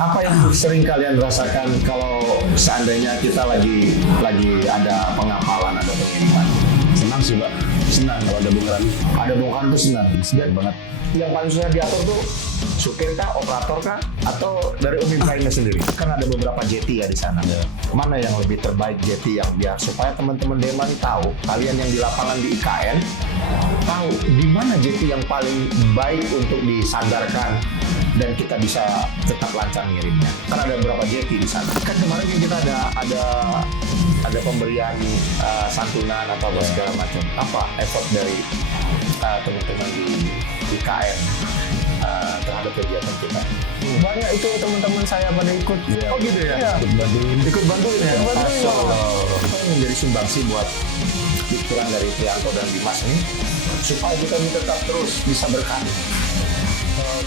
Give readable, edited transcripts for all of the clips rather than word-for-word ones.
Apa yang sering kalian rasakan kalau seandainya kita lagi ada pengapalan atau pengiriman? Senang sih Pak, senang kalau ada bongkaran. Ada bongkaran tuh senang banget. Yang paling susah diatur tuh supir kah, operator kah, atau dari Umi Prime sendiri? Kan ada beberapa jetty ya di sana. Ya. Mana yang lebih terbaik jetty yang biar supaya teman-teman Dema nih tahu, kalian yang di lapangan di IKN tahu di mana jetty yang paling baik untuk disandarkan dan kita bisa tetap lancar ngirimnya. Kan ada beberapa jetty di sana. Kan kemarin kita ada pemberian santunan atau apa segala macam. Apa effort dari teman-teman di IKN terhadap kegiatan kita? Banyak itu teman-teman saya pada ikut. Oh gitu ya? Iya. Ikut bantuin ya? Bantuin. Apa yang menjadi sumbangsi buat pikiran dari Prianto dan Dimas nih supaya kita ini tetap terus bisa berkarya?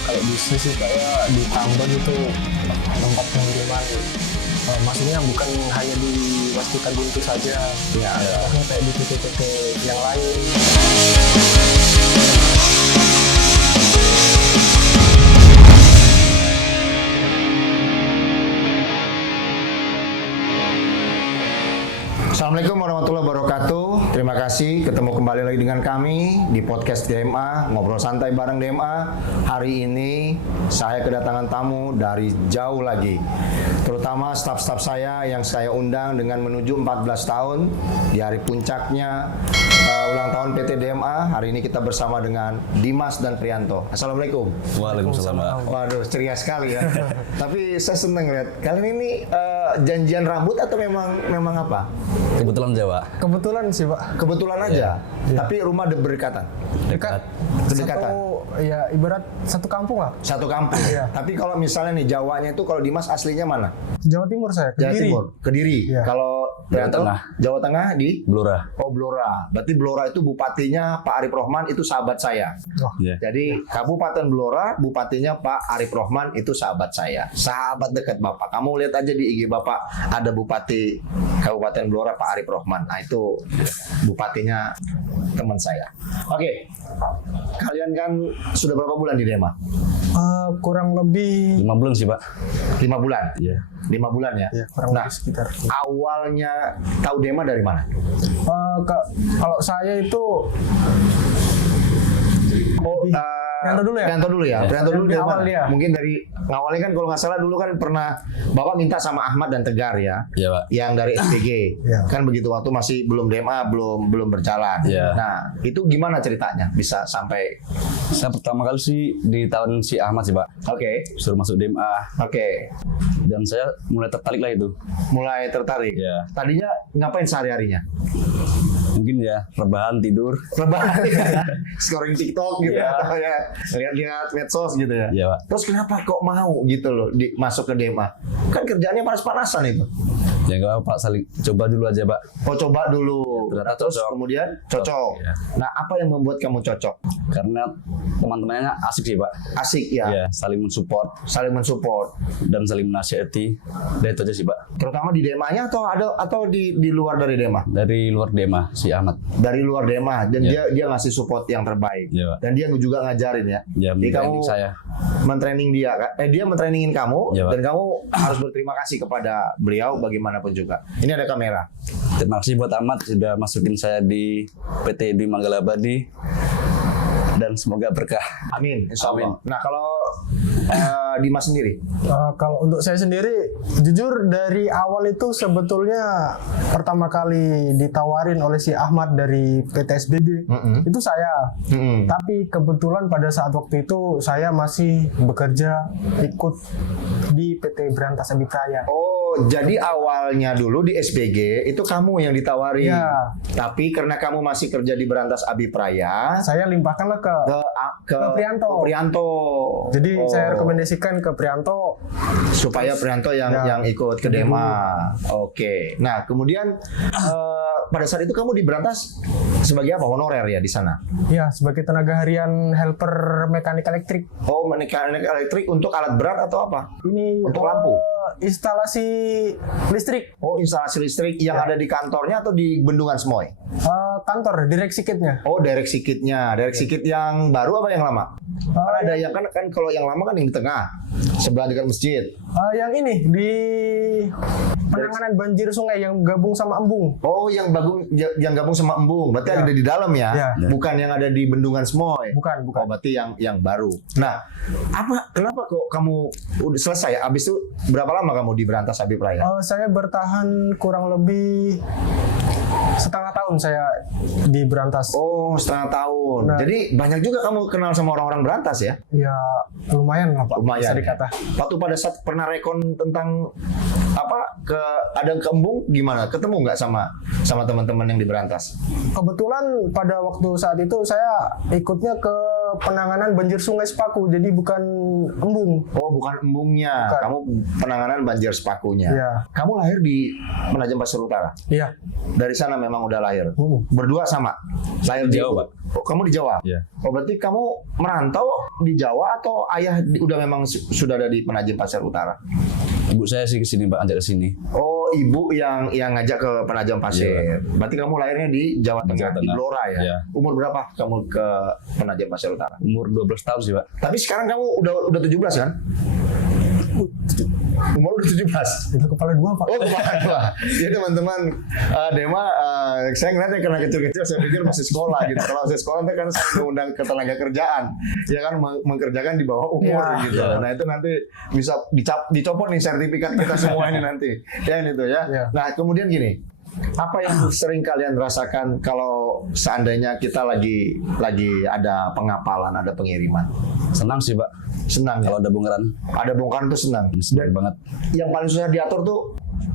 Kalau bisnis sih kayak di Tambon itu tempat pengiriman. Maksudnya bukan hanya di Waskita Guntur saja. Ya. Tapi kayak di PT-PT yang lain. Assalamualaikum warahmatullahi wabarakatuh. Terima kasih ketemu kembali lagi dengan kami di podcast DMA, ngobrol santai bareng DMA. Hari ini saya kedatangan tamu dari jauh lagi, terutama staf-staf saya yang saya undang dengan menuju 14 tahun di hari puncaknya ulang tahun PT DMA. Hari ini kita bersama dengan Dimas dan Prianto. Assalamualaikum. Waalaikumsalam Pak. Waduh, ceria sekali ya. Tapi saya senang lihat kalian ini janjian rambut atau memang apa? Kebetulan Jawa. Kebetulan sih Pak. Kebetulan aja. Iya. Tapi rumah berdekatan. Dekat. Kedekatan. Ya ibarat satu kampung lah. Satu kampung. Iya. Tapi kalau misalnya nih Jawanya itu kalau Dimas aslinya mana? Jawa Timur saya. Jawa Kediri. Timur. Kediri. Iya. Kalau Prianto? Tengah. Jawa Tengah di Blora. Oh, Blora. Berarti Blora itu bupatinya Pak Arif Rohman itu sahabat saya. Wah. Iya. Jadi Kabupaten Blora, bupatinya Pak Arif Rohman itu sahabat saya. Sahabat dekat Bapak. Kamu lihat aja di IG Bapak ada Bupati Kabupaten Blora Pak Arif Rohman. Nah itu bupatinya teman saya. Oke. Kalian kan sudah berapa bulan di Dema? Kurang lebih 5 bulan sih Pak. 5 bulan. Iya. 5 bulan ya. ya kurang Nah, lebih sekitar. awalnya tahu Dema dari mana? Kalau saya itu Prianto dulu ya? Prianto dulu ya. Iya. Prianto dulu Dari dari awal mana? dia. Mungkin dari awalnya kan kalau nggak salah dulu kan pernah Bapak minta sama Ahmad dan Tegar ya. Iya Pak. Yang dari SPG. Iya. Kan begitu waktu masih belum DMA, belum berjalan. Iya. Nah, itu gimana ceritanya bisa sampai Saya pertama kali sih di tahun si Ahmad sih Pak. Oke. Suruh masuk DMA Oke. dan saya mulai tertarik lah itu. Mulai tertarik. Iya. Tadinya ngapain sehari-harinya? Mungkin ya rebahan tidur. Rebahan. Scrolling TikTok gitu Iya. atau ya lihat-lihat medsos gitu ya. Iya Pak. Terus kenapa kok mau gitu loh masuk ke DMA? Kan kerjaannya panas-panasan itu. Ya nggak apa Pak, saling coba dulu aja Pak. Oh coba dulu. Ternyata Nah, terus cocok. kemudian cocok. Iya. Nah apa yang membuat kamu cocok? Karena teman-temannya asik sih Pak. Asik ya. Iya, saling mensupport Saling mensupport. dan saling menasihati. Dan itu aja sih Pak. Terutama di DMA-nya atau di luar dari DMA? Dari luar DMA si Ahmad. Dari luar DMA dan Iya. dia ngasih support yang terbaik. Iya Pak. Dan dia juga ngajarin ya. Ya, Jadi kamu mentraining saya. mentraining dia, dia mentrainingin kamu Iya, Pak. dan kamu harus berterima kasih kepada beliau bagaimanapun juga. Ini ada kamera. Terima kasih buat Ahmad sudah masukin saya di PT Dwi Manggala Abadi dan semoga berkah. Amin. Insya Allah. Amin. Nah kalau Dimas sendiri, Kalau untuk saya sendiri, jujur dari awal itu sebetulnya pertama kali ditawarin oleh si Ahmad dari PT SBB, itu saya. Tapi kebetulan pada saat waktu itu saya masih bekerja ikut di PT Berantas Abipraya. oh jadi awalnya dulu di SBG itu kamu yang ditawari. Iya. Tapi karena kamu masih kerja di Berantas Abipraya Saya limpahkanlah ke ke Prianto. Prianto. Jadi Oh. saya rekomendasikan ke Prianto. Supaya Prianto yang Ya. ikut ke DEMA. Oke. Nah, kemudian pada saat itu kamu di Berantas sebagai apa? Honorer ya di sana. Ya, sebagai tenaga harian helper mekanik elektrik. Oh, mekanik elektrik untuk alat berat atau apa? Ini Untuk lampu? Instalasi listrik. Oh, instalasi listrik yang Ya. ada di kantornya atau di Bendungan Semoy? Kantor, direksi kitnya. Oh, direct sikitnya. Direct sikit yang baru apa yang lama? Kan ada yang kan kalau yang lama kan yang di tengah, sebelah dekat masjid. Yang ini di penanganan banjir sungai yang gabung sama embung. Oh, yang gabung sama embung. Berarti ada di dalam ya, Ya. bukan yang ada di bendungan Semoy. Bukan. Oh, berarti yang baru. Nah, kenapa kok kamu udah selesai? Abis itu berapa lama kamu di Berantas Habib Raya? Saya bertahan kurang lebih setengah tahun saya di Berantas. Oh, setengah tahun. Nah. Jadi banyak juga kamu kenal sama orang-orang Berantas ya? Ya lumayan lah Pak, Lumayan. bisa dikata. Waktu pada saat pernah rekon tentang ada ke Embung gimana? Ketemu nggak sama teman-teman yang di Berantas? Kebetulan pada waktu saat itu saya ikutnya ke penanganan banjir sungai Sepaku, jadi bukan embung. Oh, bukan embungnya. Bukan. Kamu penanganan banjir Sepakunya. Iya. Kamu lahir di Penajam Pasir Utara. Iya. Dari sana memang udah lahir. Hmm. Berdua sama. Lahir Di Jawa, Pak. Oh, kamu di Jawa? Iya. Oh, berarti kamu merantau di Jawa atau ayah udah memang sudah ada di Penajam Pasir Utara? Ibu saya sih kesini Pak, ajak kesini. Oh, ibu yang ngajak ke Penajam Pasir. Iya. Berarti kamu lahirnya di Jawa Tengah, Jawa di Tengah. Blora ya? Iya. Umur berapa kamu ke Penajam Pasir Utara? Umur 12 tahun sih Pak. Tapi sekarang kamu udah 17 kan? Umur udah 17. Itu kepala dua Pak. Oh, kepala dua. Ya teman-teman, Dema, saya ngeliatnya karena kecil-kecil saya pikir masih sekolah gitu. Kalau saya sekolah itu kan saya mengundang ke tenaga kerjaan, ya kan mengerjakan di bawah umur Ya. gitu. Nah itu nanti bisa dicopot nih sertifikat kita semua ini nanti, ya itu ya. Ya. Nah kemudian gini, apa yang sering kalian rasakan kalau seandainya kita lagi ada pengapalan, ada pengiriman? Senang sih Pak. Senang ya? Kalau ada bongkaran, Ada bongkaran tuh senang. senang banget. Yang paling susah diatur tuh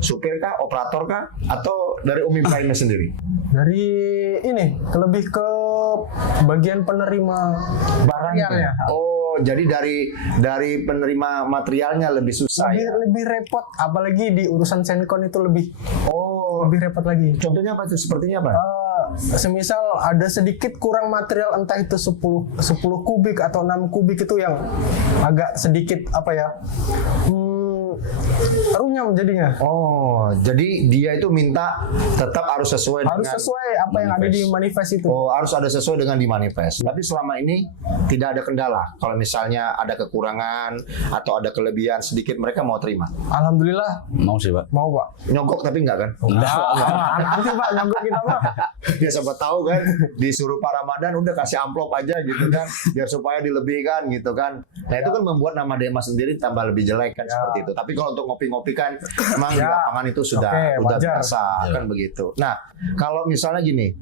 supir kah, operator kah, atau dari Umi Ibrahimnya sendiri? Dari ini lebih ke bagian penerima barangnya. Oh, jadi dari penerima materialnya lebih susah ya? Lebih repot, apalagi di urusan Senkon itu lebih lebih repot lagi. Contohnya apa tuh? Sepertinya apa? Semisal ada sedikit kurang material, entah itu 10 kubik atau 6 kubik, itu yang agak sedikit runyam jadinya. Oh, jadi dia itu minta tetap harus sesuai Harus dengan sesuai apa yang ada di manifest itu. Oh, harus ada sesuai dengan di manifest. Tapi selama ini tidak ada kendala. Kalau misalnya ada kekurangan atau ada kelebihan sedikit, mereka mau terima. Alhamdulillah Mau sih Pak. mau Pak. Nyogok tapi enggak kan? Nanti Pak nyogok kita Pak. Ya siapa tahu kan disuruh Pak Ramadan udah kasih amplop aja gitu kan biar supaya dilebihkan gitu kan. Nah itu kan membuat nama Dema sendiri tambah lebih jelek kan seperti itu. Tapi kalau untuk ngopi-ngopi kan memang di lapangan itu sudah wajar. biasa kan begitu. Nah kalau misalnya gini,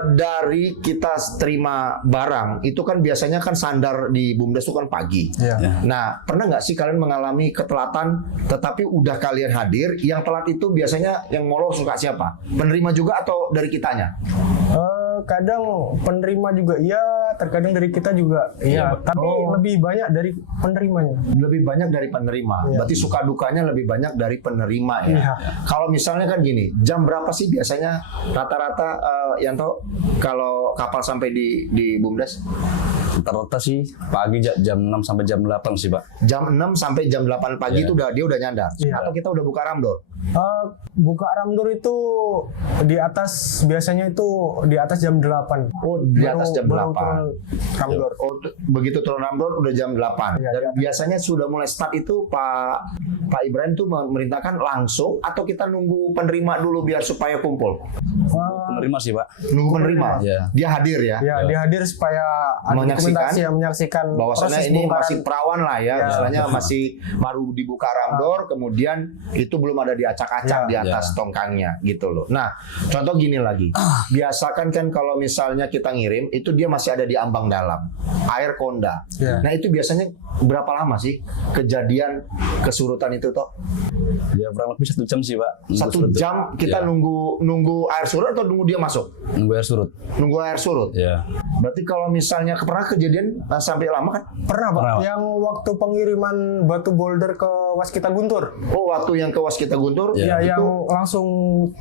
dari kita terima barang itu kan biasanya kan sandar di BUMDes itu kan pagi. Iya. Nah, pernah nggak sih kalian mengalami ketelatan tetapi udah kalian hadir, yang telat itu biasanya yang molor suka siapa? Penerima juga atau dari kitanya? Kadang penerima juga iya, terkadang dari kita juga iya, tapi lebih banyak dari penerimanya. Lebih banyak dari penerima. Iya. Berarti suka dukanya lebih banyak dari penerima ya. Iya. Kalau misalnya kan gini, jam berapa sih biasanya rata-rata Yanto kalau kapal sampai di BUMDes? Rata-rata sih pagi jam 6 sampai jam 8 sih Pak. Jam 6 sampai jam 8 pagi itu dia udah nyandar. Iya. Atau kita udah buka ramdor? Buka ramdor itu biasanya itu di atas jam 8. Oh, di atas jam 8. Ramdor. Oh, begitu turun ramdor udah jam 8. Iya, Dan iya. biasanya sudah mulai start itu Pak Ibrahim tuh memerintahkan langsung atau kita nunggu penerima dulu biar supaya kumpul? Penerima sih Pak. Nunggu penerima. Iya. Dia hadir ya. Ya, dia hadir supaya ada dokumentasi yang menyaksikan Bahwasannya proses ini bongkaran. masih perawan lah ya, misalnya masih baru dibuka ramdor, kemudian itu belum ada diacak-acak di atas tongkangnya gitu loh. Nah, contoh gini lagi, biasakan kan kalau misalnya kita ngirim itu dia masih ada di ambang dalam, air konda. Ya. Nah itu biasanya berapa lama sih kejadian kesurutan itu toh? Ya kurang lebih 1 jam sih Pak. Nunggu 1 surut. jam kita Ya. nunggu air surut atau nunggu dia masuk? Nunggu air surut. Nunggu air surut. Ya. Berarti kalau misalnya pernah kejadian sampai lama kan? Pernah Pak, Pernah, Pak. yang waktu pengiriman batu boulder ke Waskita Guntur. Oh, waktu yang ke Waskita Guntur Ya, itu yang langsung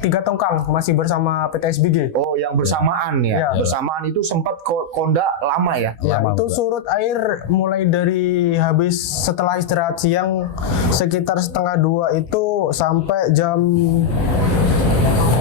3 tongkang masih bersama PT SBG. oh yang bersamaan ya. Ya. Bersamaan itu sempat konda lama ya. Ya, Lama itu juga. surut air mulai dari habis setelah istirahat siang sekitar 1:30 itu sampai jam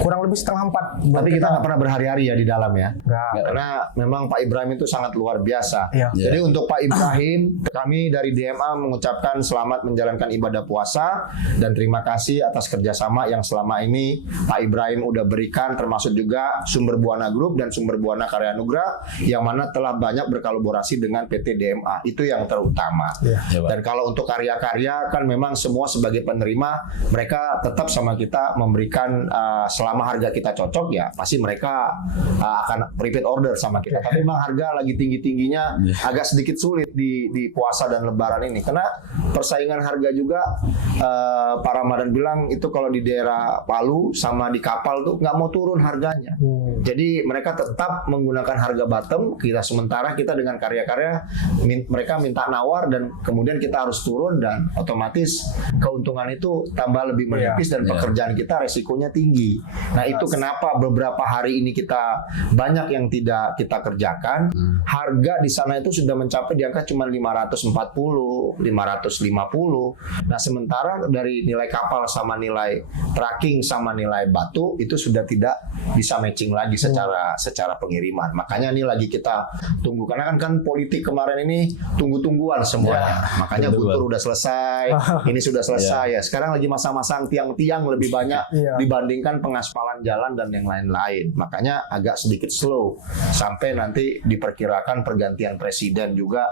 kurang lebih setengah 4. Tapi kita nggak pernah berhari-hari ya di dalam ya. Nggak. Karena memang Pak Ibrahim itu sangat luar biasa. Iya. Jadi untuk Pak Ibrahim, kami dari DMA mengucapkan selamat menjalankan ibadah puasa dan terima kasih atas kerjasama yang selama ini Pak Ibrahim udah berikan, termasuk juga Sumber Buana Group dan Sumber Buana Karya Anugrah yang mana telah banyak berkolaborasi dengan PT DMA. Itu yang terutama. Iya. Ya, Pak. Dan kalau untuk karya-karya kan memang semua sebagai penerima mereka tetap sama kita memberikan selama harga kita cocok ya pasti mereka akan repeat order sama kita. Tapi memang harga lagi tinggi-tingginya agak sedikit sulit di puasa dan lebaran ini karena persaingan harga juga Pak Ramadan bilang itu kalau di daerah Palu sama di kapal tuh nggak mau turun harganya. Jadi mereka tetap menggunakan harga bottom kita sementara kita dengan karya-karya mereka minta nawar dan kemudian kita harus turun dan otomatis keuntungan itu tambah lebih menipis dan pekerjaan kita resikonya tinggi. Nah itu kenapa beberapa hari ini kita banyak yang tidak kita kerjakan. Harga di sana itu sudah mencapai di angka cuma 540, 550. Nah sementara dari nilai kapal sama nilai tracking sama nilai batu itu sudah tidak bisa matching lagi secara pengiriman. Makanya ini lagi kita tunggu karena kan politik kemarin ini tunggu-tungguan semuanya. Makanya Guntur udah selesai, ini sudah selesai ya. Sekarang lagi masang-masang tiang-tiang lebih banyak dibandingkan pengaspalan jalan dan yang lain-lain. Makanya agak sedikit slow sampai nanti diperkirakan pergantian presiden juga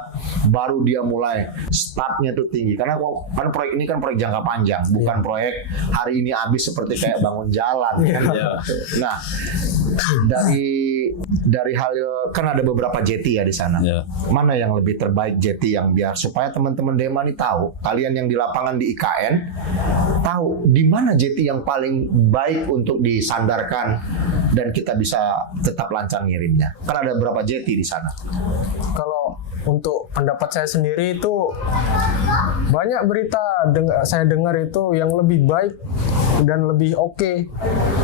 baru dia mulai startnya tuh tinggi. Karena kan proyek ini kan proyek jangka panjang, bukan proyek hari ini habis seperti kayak bangun jalan. Nah, dari hal kan ada beberapa jetty ya di sana. Mana yang lebih terbaik jetty yang biar supaya teman-teman DEMA ini tahu, kalian yang di lapangan di IKN tahu di mana jetty yang paling baik untuk disandarkan dan kita bisa tetap lancar ngirimnya. Kan ada beberapa jetty di sana. Kalau untuk pendapat saya sendiri itu banyak berita saya dengar itu yang lebih baik dan lebih oke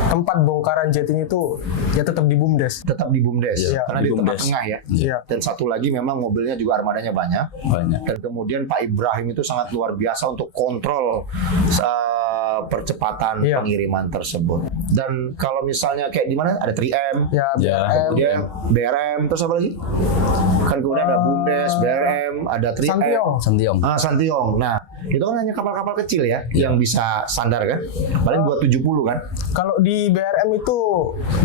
tempat bongkaran jetting itu ya tetap di BUMDes. Tetap di BUMDes, karena di tengah-tengah ya. Dan satu lagi memang mobilnya juga armadanya banyak. Dan kemudian Pak Ibrahim itu sangat luar biasa untuk kontrol percepatan pengiriman tersebut. Dan kalau misalnya kayak di mana ada 3M, kemudian BRM, terus apa lagi? Kan kemudian ada BUMDes, BRM, ada 3M, Santiong. Nah, itu kan hanya kapal-kapal kecil ya yang bisa sandar kan? Paling 270 kan? Kalau di BRM itu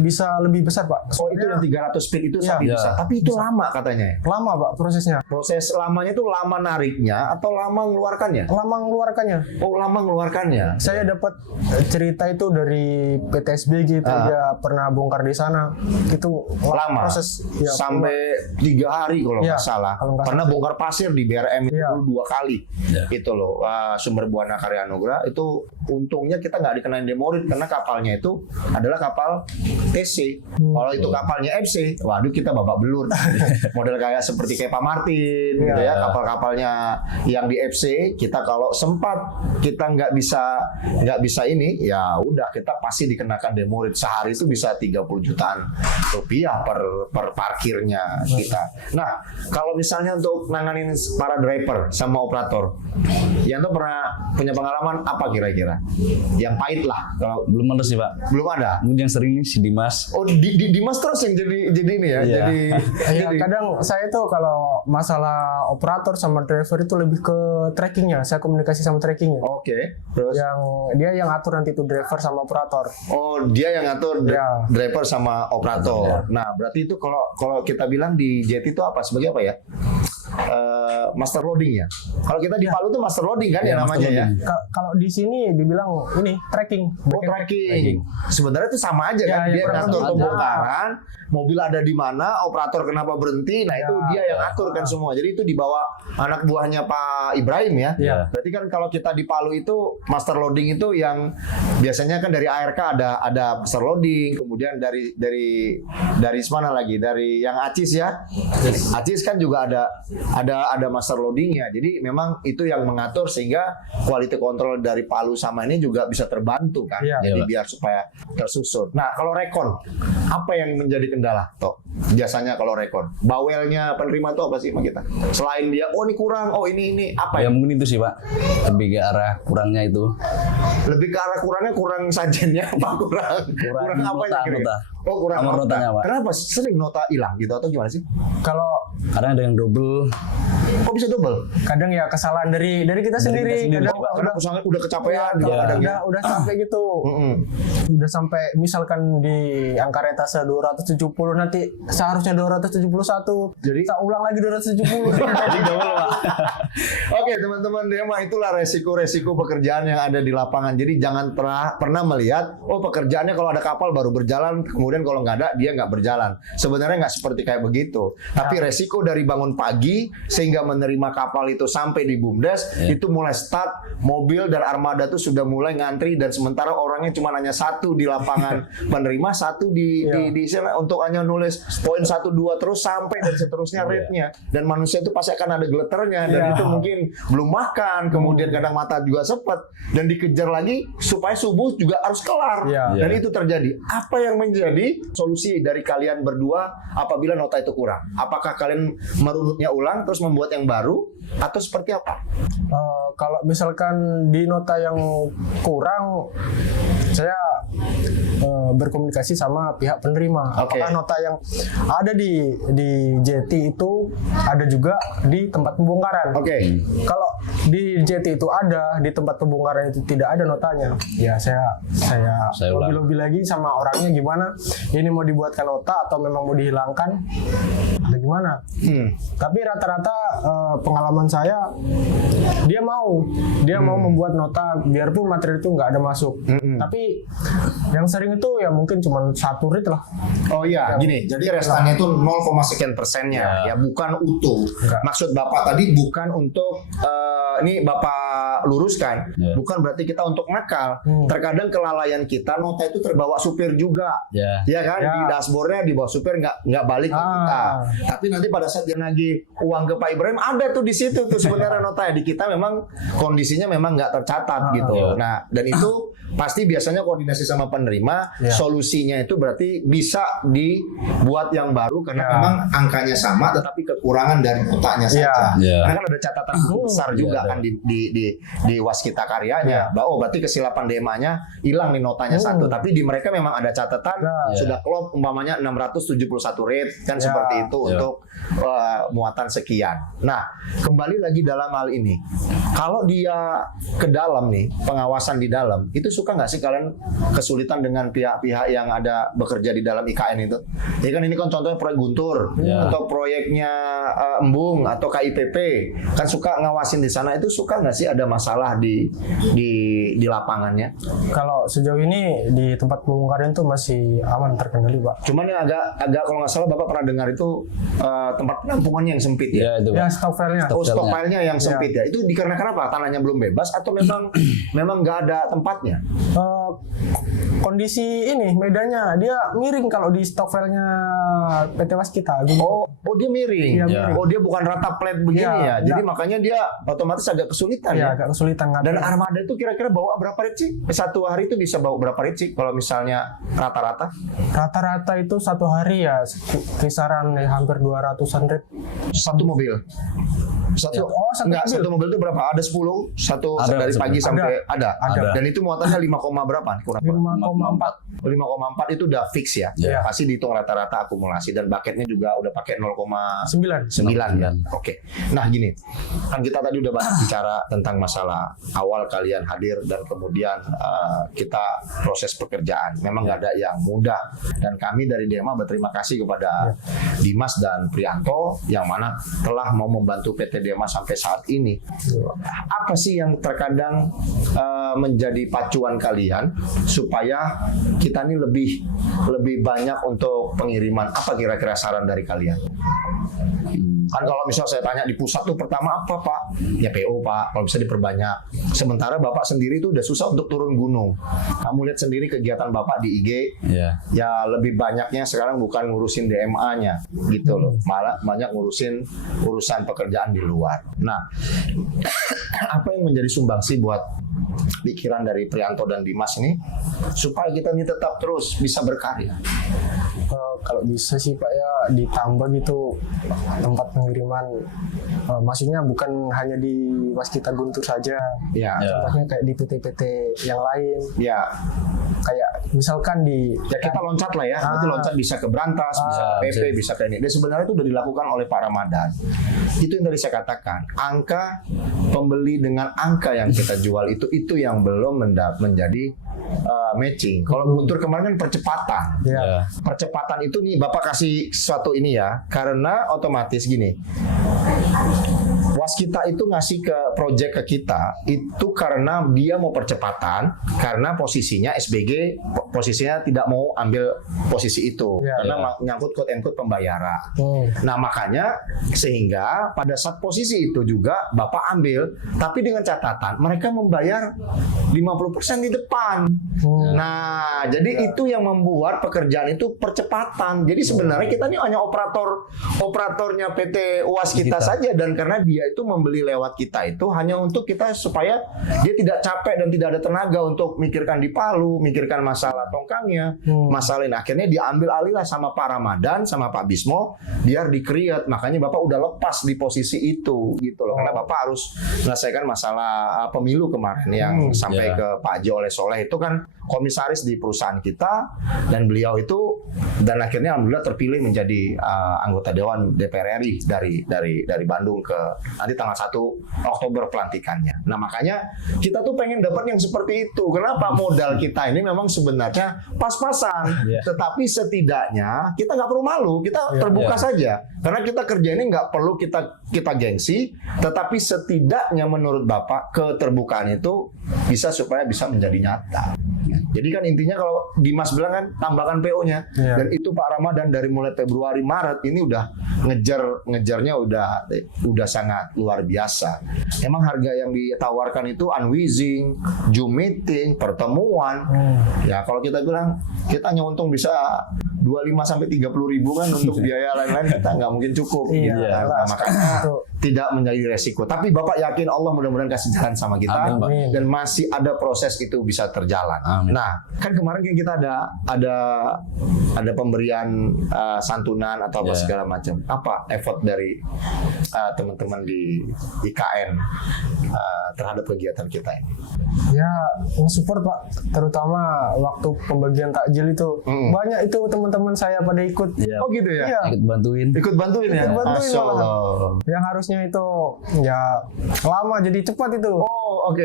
bisa lebih besar, Pak. Oh, itu yang 300 feet itu lebih besar. Tapi itu lama katanya. Lama, Pak, prosesnya. Proses lamanya itu lama nariknya atau lama mengeluarkannya? Lama mengeluarkannya. Oh, lama mengeluarkannya. Saya dapat cerita itu dari PTSBG itu dia pernah bongkar di sana. Itu lama. Proses sampai 3 hari kalau nggak salah. Pernah bongkar pasir di BRM itu 2 kali. Itu loh Sumber Buana Karya Anugrah itu untungnya kita nggak dikenain demorit karena kapalnya itu adalah kapal TC. Kalau itu kapalnya FC, waduh kita babak belur. Model kayak seperti kayak Pak Martin gitu ya, kapal-kapalnya yang di FC kita kalau sempat kita nggak bisa ini ya udah kita pasti dikenakan demorit. Sehari itu bisa 30 jutaan rupiah per parkirnya kita. Nah kalau misalnya untuk nanganin para driver sama operator, yang tuh pernah punya pengalaman apa kira-kira? Yang pahit lah. Kalau belum ada sih, Pak. Belum ada. Mungkin yang sering si Dimas. Oh, Dimas terus yang jadi ini ya. Jadi kadang saya tuh kalau masalah operator sama driver itu lebih ke trackingnya. Saya komunikasi sama trackingnya. Oke. Terus dia yang atur nanti itu driver sama operator. Oh, dia yang atur driver sama operator. Nah, berarti itu kalau kita bilang di jet itu apa sebagai apa ya? Master loading ya. Kalau kita di Palu tuh master loading kan ya namanya ya. Kalau di sini dibilang ini tracking. Oh, tracking. Sebenarnya itu sama aja kan. Dia ngatur pembongkaran, mobil ada di mana, operator kenapa berhenti. Nah, itu dia yang atur kan semua. Jadi itu di bawah anak buahnya Pak Ibrahim ya. Berarti kan kalau kita di Palu itu master loading itu yang biasanya kan dari ARK ada master loading, kemudian dari mana lagi? Dari yang Acis ya. Acis kan juga ada master loadingnya. Jadi memang itu yang mengatur sehingga quality control dari Palu sama ini juga bisa terbantu kan. Jadi biar supaya tersusun. Nah kalau rekon, apa yang menjadi kendala toh? Biasanya kalau rekon, bawelnya penerima itu apa sih sama kita? Selain dia, oh ini kurang, oh ini apa ya? Mungkin itu sih Pak, lebih ke arah kurangnya itu Lebih ke arah kurang sajennya apa kurang apa nota, kira-kira? nota. Oh, kurang Nomor nota. notanya, Pak. Kenapa sering nota hilang gitu atau gimana sih? Kalau Kadang ada yang double. Kok bisa double? kadang ya kesalahan dari kita sendiri, sendiri. kadang Karena udah kecapean gitu kalau kadang. udah sampai gitu. Udah sampai misalkan di angka retase 270 nanti seharusnya 271. Jadi Kita ulang lagi 270. Jadi double, Pak. Oke, teman-teman Dema, itulah resiko-resiko pekerjaan yang ada di lapangan. Jadi jangan pernah melihat, oh pekerjaannya kalau ada kapal baru berjalan, kemudian kalau nggak ada dia nggak berjalan. Sebenarnya nggak seperti kayak begitu. Tapi resiko dari bangun pagi sehingga menerima kapal itu sampai di BUMDes, itu mulai start, mobil dan armada itu sudah mulai ngantri dan sementara orangnya cuma hanya satu di lapangan penerima, satu di sana untuk hanya nulis poin 1, 2 terus sampai dan seterusnya rate-nya. Dan manusia itu pasti akan ada geleternya dan itu mungkin belum makan, kemudian kadang mata juga sepet dan dikejar lagi supaya subuh juga harus kelar. Dan itu terjadi. Apa yang menjadi solusi dari kalian berdua apabila nota itu kurang? Apakah kalian merunutnya ulang terus membuat yang baru atau seperti apa? Kalau misalkan di nota yang kurang, saya berkomunikasi sama pihak penerima. Apakah nota yang ada di JT itu ada juga di tempat pembongkaran? Kalau di JT itu ada, di tempat pembongkaran itu tidak ada notanya, ya saya lobby lagi sama orangnya gimana. Ini mau dibuatkan nota atau memang mau dihilangkan atau gimana? Tapi rata-rata pengalaman saya dia mau membuat nota biarpun materi itu nggak ada masuk. Tapi yang sering itu ya mungkin cuma 1 rit lah. Oh iya, gini. Jadi restannya itu 0, sekian persennya, ya bukan utuh. Maksud Bapak tadi bukan untuk ini Bapak luruskan, bukan berarti kita untuk nakal. Terkadang kelalaian kita nota itu terbawa supir juga, ya kan? Di dashboardnya di bawah supir nggak balik ke kita. Tapi nanti pada saat dia nagih uang ke Pak Ibrahim ada tuh di situ tuh sebenarnya notanya. Di kita memang kondisinya memang nggak tercatat gitu. Nah, dan itu pasti biasanya koordinasi sama penerima, solusinya itu berarti bisa dibuat yang baru karena memang angkanya sama tetapi kekurangan dari notanya saja. Karena kan ada catatan besar juga kan di waskita karyanya. Bahwa berarti kesilapan DMA-nya hilang nih notanya 1, tapi di mereka memang ada catatan sudah klop umpamanya 671 rate kan seperti itu untuk muatan sekian. Nah, kembali lagi dalam hal ini. Kalau dia ke dalam nih, pengawasan di dalam, itu suka nggak sih kalian kesulitan dengan pihak-pihak yang ada bekerja di dalam IKN itu? Ya kan ini kan contohnya proyek Guntur atau proyeknya Embung atau KIPP, kan suka ngawasin di sana. Itu suka nggak sih ada masalah di lapangannya? Kalau sejauh ini di tempat pembongkaran itu masih aman terkendali, Pak. Cuman yang agak kalau nggak salah Bapak pernah dengar itu tempat penampungannya yang sempit ya? Ya, stok filenya. Oh, stok filenya yang sempit ya. Itu dikarenakan apa? Tanahnya belum bebas atau memang nggak ada tempatnya? Kondisi ini medannya dia miring kalau di stok filenya PT Waskita. Oh dia miring. Oh dia bukan rata plate begini ya. Jadi makanya dia otomatis agak kesulitan ya. Agak kesulitan. Dan armada itu kira-kira bawa berapa rit sih? Satu hari itu bisa bawa berapa rit sih? Kalau misalnya rata-rata? Rata-rata itu satu hari ya kisaran hampir 200-an rit. Satu mobil. Satu mobil itu berapa? Ada 10 dari pagi sampai ada. Dan itu muatannya 5, berapa? Kurang 5,4. 5,4 itu udah fix ya. Pasti dihitung rata-rata akumulasi dan bucketnya juga udah pakai 0,9 ya. Oke. Nah gini, kan kita tadi udah bicara tentang masalah awal kalian hadir dan kemudian kita proses pekerjaan. Memang nggak ada yang mudah dan kami dari DEMA berterima kasih kepada Dimas dan Prianto yang mana telah mau membantu PT DEMA sampai saat ini. Apa sih yang terkadang menjadi pacuan kalian supaya kita ini lebih banyak untuk pengiriman? Apa kira-kira saran dari kalian? Kan kalau misal saya tanya di pusat tuh pertama apa Pak? Ya PO Pak, kalau bisa diperbanyak. Sementara Bapak sendiri tuh udah susah untuk turun gunung. Kamu lihat sendiri kegiatan Bapak di IG, ya lebih banyaknya sekarang bukan ngurusin DMA-nya gitu loh. Malah banyak ngurusin urusan pekerjaan di luar. Nah, apa yang menjadi sumbangsi buat pikiran dari Prianto dan Dimas ini supaya kita ini tetap terus bisa berkarya? Kalau bisa sih Pak ya ditambah gitu tempat pengiriman. Maksudnya bukan hanya di Waskita Guntur saja. Ya. Contohnya kayak di PT-PT yang lain. Ya. Kayak misalkan di Ya kita loncat lah ya, nanti loncat bisa ke Brantas, bisa ke PP, bisa ke ini. Dan sebenarnya itu udah dilakukan oleh Pak Ramadan. Itu yang tadi saya katakan, angka pembeli dengan angka yang kita jual itu yang belum menjadi matching. Kalau Guntur kemarin kan percepatan. Ya. Percepatan itu nih Bapak kasih suatu ini ya, karena otomatis gini. Waskita itu ngasih ke project ke kita itu karena dia mau percepatan, karena posisinya SBG posisinya tidak mau ambil posisi itu karena nyangkut quote and quote pembayaran. Nah makanya sehingga pada saat posisi itu juga Bapak ambil, tapi dengan catatan mereka membayar 50% di depan. Nah jadi itu yang membuat pekerjaan itu percepatan. Jadi sebenarnya kita ini hanya operatornya PT Waskita saja, dan karena dia itu membeli lewat kita itu hanya untuk kita supaya dia tidak capek dan tidak ada tenaga untuk mikirkan di Palu, mikirkan masalah tongkangnya, masalah ini. Akhirnya diambil alih lah sama Pak Ramadan, sama Pak Bismo, biar di-create. Makanya Bapak udah lepas di posisi itu gitu loh. Karena Bapak harus menyelesaikan masalah pemilu kemarin yang sampai ke Pak Haji Oleh Soleh itu kan komisaris di perusahaan kita, dan beliau itu dan akhirnya alhamdulillah terpilih menjadi anggota Dewan DPR RI dari Bandung ke nanti tanggal 1 Oktober pelantikannya. Nah makanya kita tuh pengen dapat yang seperti itu. Kenapa? Modal kita ini memang sebenarnya pas-pasan, tetapi setidaknya kita nggak perlu malu, kita terbuka saja. Karena kita kerja ini nggak perlu kita gengsi, tetapi setidaknya menurut Bapak keterbukaan itu supaya bisa menjadi nyata. Jadi kan intinya kalau Dimas bilang kan tambahkan PO-nya, dan itu Pak Ramadan dari mulai Februari Maret ini udah ngejarnya udah sangat luar biasa. Emang harga yang ditawarkan itu unwizing, Zoom meeting, pertemuan. Ya kalau kita bilang kita hanya untung bisa 25 sampai 30 ribu kan untuk biaya lain-lain kita nggak mungkin cukup. Nah, makanya tidak menjadi resiko. Tapi Bapak yakin Allah mudah-mudahan kasih jalan sama kita. Amin. Dan masih ada proses itu bisa terjalan. Amin. Nah, kan kemarin kan kita ada pemberian santunan atau apa segala macam. Apa effort dari teman-teman di IKN terhadap kegiatan kita ini? Ya, nge-support Pak, terutama waktu pembagian takjil itu. Banyak itu teman-teman saya pada ikut. Oh gitu ya? Iya. Ikut bantuin ya. Ikut bantuin Masya malah. Allah. Yang harusnya itu ya lama jadi cepat itu. Oh, oke.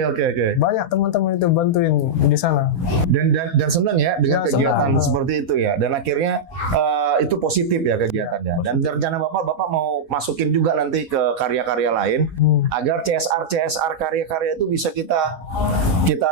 Banyak teman-teman itu bantuin di sana. Dan senang ya dengan kegiatan seperti itu ya. Dan akhirnya itu positif ya kegiatannya. Dan rencana Bapak mau masukin juga nanti ke karya-karya lain agar CSR karya-karya itu bisa kita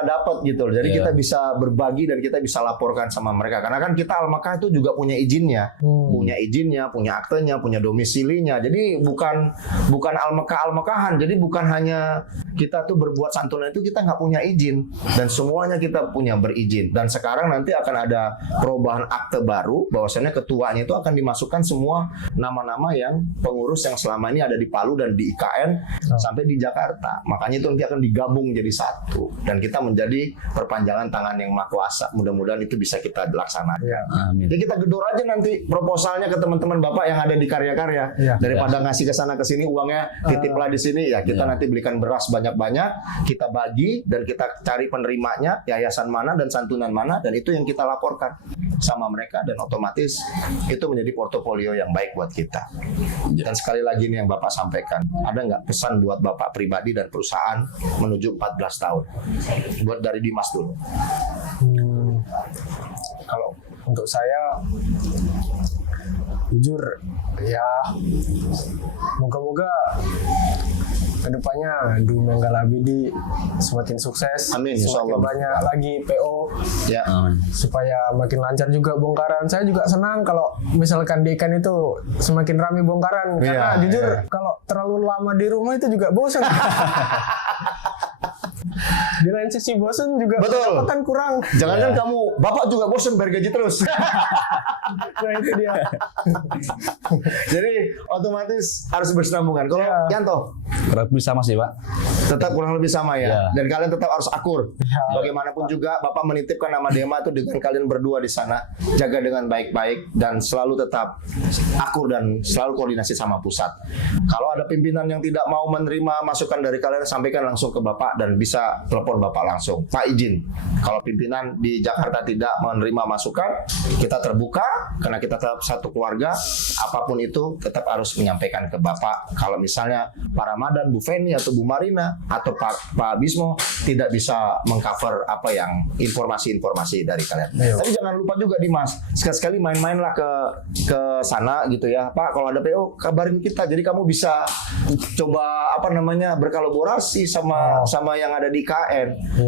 dapat gitu loh. Jadi kita bisa berbagi dan kita bisa laporkan sama mereka. Karena kan kita Al-Mekah itu juga punya izinnya. Punya aktenya, punya domisilinya. Jadi bukan Al-Mekahan. Jadi bukan hanya kita tuh berbuat santunan itu kita nggak punya izin, dan semuanya kita punya berizin. Dan sekarang nanti akan ada perubahan akte baru, bahwasannya ketuanya itu akan dimasukkan semua nama-nama yang pengurus yang selama ini ada di Palu dan di IKN sampai di Jakarta. Makanya itu nanti akan digabung jadi satu, dan kita menjadi perpanjangan tangan yang Maha Kuasa. Mudah-mudahan itu bisa kita laksanakan. Amin. Jadi kita gedor aja nanti proposalnya ke teman-teman Bapak yang ada di karya-karya. Daripada ngasih ke sana ke sini uangnya titiplah di sini ya, kita nanti belikan beras banyak-banyak, kita bagi dan kita cari penerimanya, yayasan mana dan santunan mana, dan itu yang kita laporkan sama mereka, dan otomatis itu menjadi portofolio yang baik buat kita. Dan sekali lagi nih yang Bapak sampaikan, ada nggak pesan buat Bapak pribadi dan perusahaan menuju 14 tahun? Buat dari Dimas dulu. Kalau untuk saya jujur ya moga-moga kedepannya Du Menggala-Abidi semakin sukses, Amin, semakin insyaallah. banyak lagi PO Ya. supaya makin lancar juga bongkaran. Saya juga senang kalau misalkan di ikan itu semakin ramai bongkaran, karena jujur kalau terlalu lama di rumah itu juga bosan. Di lain sisi bosan juga pendapatan kurang. Jangan-jangan kamu Bapak juga bosan bayar gaji terus. Nah itu dia. Jadi otomatis harus bersenambungan. Kalau Yanto, Kurang lebih sama sih, Pak. Tetap kurang lebih sama ya. Ya. Dan kalian tetap harus akur. Bagaimanapun juga Bapak menitipkan nama Dema itu dengan kalian berdua di sana. Jaga dengan baik-baik dan selalu tetap akur dan selalu koordinasi sama pusat. Kalau ada pimpinan yang tidak mau menerima masukan dari kalian, sampaikan langsung ke Bapak dan bisa telepon Bapak langsung. Pak izin, kalau pimpinan di Jakarta tidak menerima masukan, kita terbuka karena kita tetap satu keluarga. Apapun itu tetap harus menyampaikan ke Bapak. Kalau misalnya Pak Ramadan, Bu Feni atau Bu Marina atau Pak Bismo tidak bisa mengcover apa yang informasi-informasi dari kalian. Tapi jangan lupa juga Dimas, sekali-sekali main-mainlah ke sana gitu ya. Pak, kalau ada PO kabarin kita. Jadi kamu bisa coba berkolaborasi sama yang ada di KN.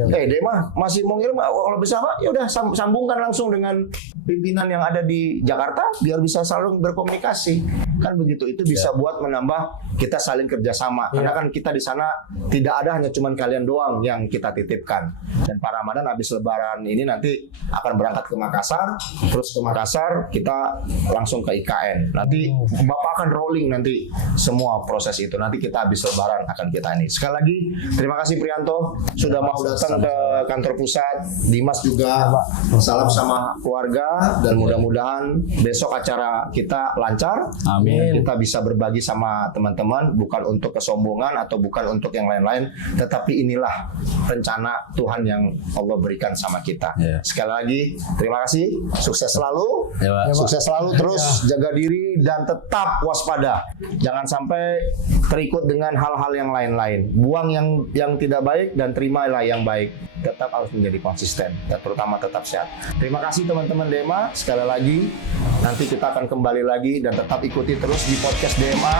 Dema masih mau ngirim, kalau bisa Pak, ya udah sambungkan langsung dengan pimpinan yang ada di Jakarta biar bisa saling berkomunikasi. Kan begitu. Itu bisa buat menambah kita saling kerjasama. Karena kan kita di sana tidak ada hanya cuman kalian doang yang kita titipkan. Dan Pak Ramadan habis Lebaran ini nanti akan berangkat ke Makassar, terus ke Makassar kita langsung ke IKN. Nanti Bapak akan rolling nanti semua proses itu. Nanti kita habis Lebaran akan kita ini. Sekali lagi terima kasih Prianto sudah mau datang ke kantor pusat. Dimas juga salam sama keluarga dan mudah-mudahan besok acara kita lancar. Amin. Kita bisa berbagi sama teman-teman, bukan untuk kesombongan atau bukan untuk yang lain-lain, tetapi inilah rencana Tuhan yang Allah berikan sama kita. Sekali lagi terima kasih, sukses selalu, sukses selalu, terus jaga diri dan tetap waspada. Jangan sampai terikut dengan hal-hal yang lain-lain. Buang yang tidak baik dan terimalah yang baik. Tetap harus menjadi konsisten dan terutama tetap sehat. Terima kasih teman-teman Dema. Sekali lagi nanti kita akan kembali lagi dan tetap ikuti terus di podcast DMA.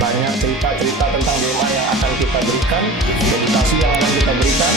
Banyak cerita-cerita tentang DMA yang akan kita berikan, edukasi yang akan kita berikan.